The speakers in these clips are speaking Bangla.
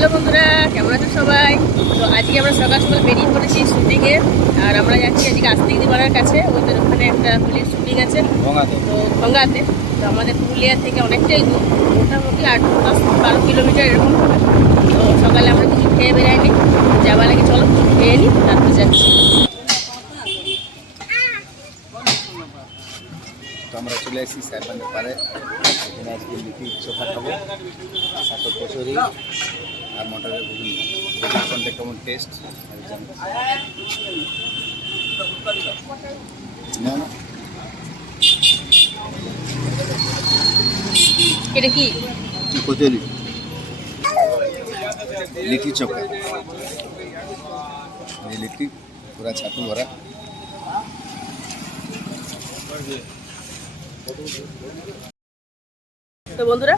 হ্যালো বন্ধুরা, কেমন আছো সবাই? তো আজকে আমরা সকাল সকাল বেরিয়ে পড়েছি শুটিংয়ে। আর আমরা যাচ্ছি আজকে আস্তিকদিপাড়ার কাছে, ওদের ওখানে একটা হোলির শুটিং আছে তো গঙ্গাতে। তো আমাদের পুরুলিয়া থেকে অনেকটাই দূর, মোটামুটি 8-10-12 কিলোমিটার এরকম হবে। তো সকালে আমরা কিছু খেয়ে বেরাইনি, যাওয়ার আগে চলো কিছু খেয়ে নিই, তারপর যাচ্ছি। তো আমরা চলে এসেছি সাহেববান্ধের পাড়ে। এখানে আজকে লিটি চোখা খাবো, সাথে কচুরি আর মটরের ঘুগনি। কোনটা কেমন টেস্ট এটা কি? কচুরি, লিটি চোখা, লিটি পুরা ছাতু ভরা। তো বন্ধুরা,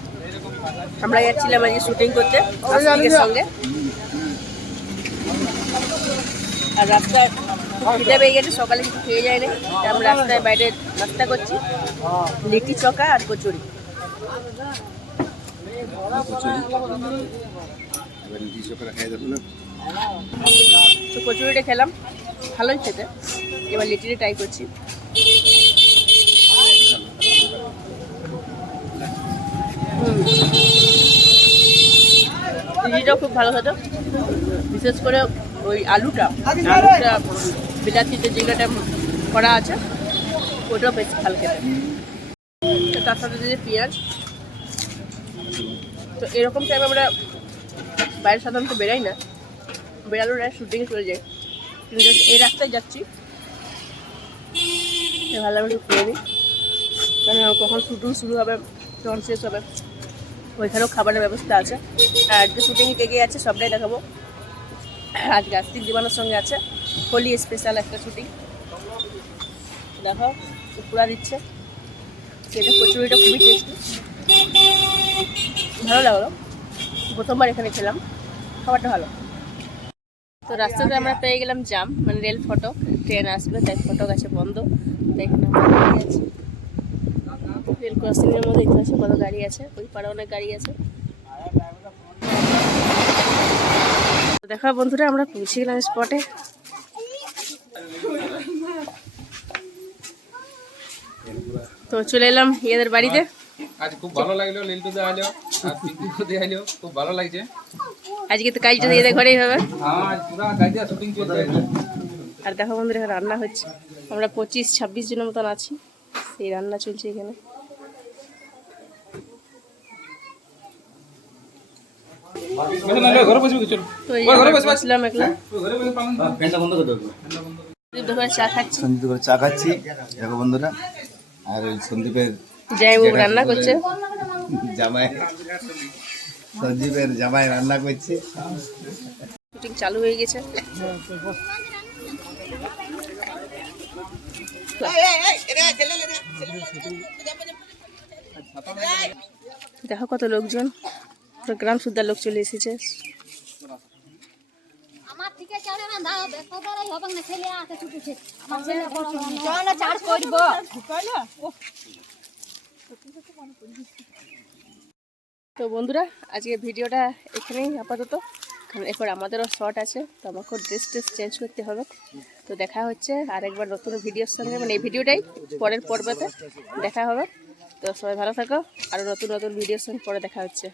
আমরা যাচ্ছিলাম আজকে শুটিং করতে আস্তিকের সঙ্গে। আর রাস্তায় খিদে পেয়ে গেছে, সকালে কিছু খেয়ে যায়নি, আমরা রাস্তায় বাইরে নাস্তা করছি, লিটি চকা আর কচুরি। তো কচুরিটা খেলাম, ভালোই খেতে। এবার লিটিটা ট্রাই করছি। লিটিটাও খুব ভালো খেতে, বিশেষ করে ওই আলুটা বিলাতিতে যেটা করা আছে ওটাও বেশ ভালো খেতে। তার সাথে যে পেঁয়াজ। তো এরকম টাইমে আমরা বাইরে সাধারণত বেরাই না, বেরানোর শুটিংয়ে চলে যাই, কিন্তু এই রাস্তায় যাচ্ছি ভালো একটু খেয়ে নিই, কারণ কখন শুটিং শুরু হবে যখন শেষ হবে ওইখানেও খাবারের ব্যবস্থা আছে। আর আজকে শুটিংয়ে কে কে আছে সবটাই দেখাবো। আজকে আস্তিকদিপাড়ার সঙ্গে আছে হোলি স্পেশাল একটা শুটিং। দেখো পুরা দিচ্ছে, সেটা কচুরিটা খুবই টেস্টি, ভালো লাগলো। প্রথমবার এখানে খেলাম, খাবারটা ভালো। তো রাস্তাতে আমরা পেয়ে গেলাম জাম, মানে রেল ফটক, ট্রেন আসবে তাই ফটক আছে বন্ধ, তাই এখানে আমরা দাঁড়িয়ে আছি। রেল ক্রসিংয়ের মধ্যে দেখতে আছে কত গাড়ি আছে, ওই পাড়ে অনেক গাড়ি আছে। দেখো বন্ধুরা, আমরা পৌঁছে গেলাম স্পটে। তো চলে এলাম এদের বাড়িতে। আজ খুব ভালো লাগলো, লিল্টু দা আইলো আর পিঙ্কু দা আইলো, খুব ভালো লাগছে। আজকে তো কাজটা এদের ঘরেই হবে। হ্যাঁ, আজ পুরো কাজে শুটিং চলছে। আর দেখো বন্ধুরা, এখানে রান্না হচ্ছে, আমরা 25-26 জনের মতন আছি, সেই রান্না চলছে এখানে। ঘরে বসবি চল, ঘরে বসলাম একলা, ঘরে বসে পালন ফ্যানটা বন্ধ করে দেবো। চা খাচ্ছি, সন্দীপ করে চা খাচ্ছি দেখো বন্ধুরা। আর ওই সন্দীপের জয়বাবু রান্না করছে, জামাই, সন্দীপের জামাই রান্না করছে। শুটিং চালু হয়ে গেছে। দেখো কত লোকজন, গ্রাম সুদ্ধার লোক চলে এসেছে। তো বন্ধুরা, আজকে ভিডিওটা এখানেই আপাতত, কারণ এরপর আমাদেরও শর্ট আছে, তো আমাকে ড্রেস চেঞ্জ করতে হবে। তো দেখা হচ্ছে আরেকবার নতুন ভিডিওর সঙ্গে, মানে এই ভিডিওটাই পরের পর্বতে দেখা হবে। তো সবাই ভালো থাকো, আরও নতুন নতুন ভিডিওর সঙ্গে পরে দেখা হচ্ছে।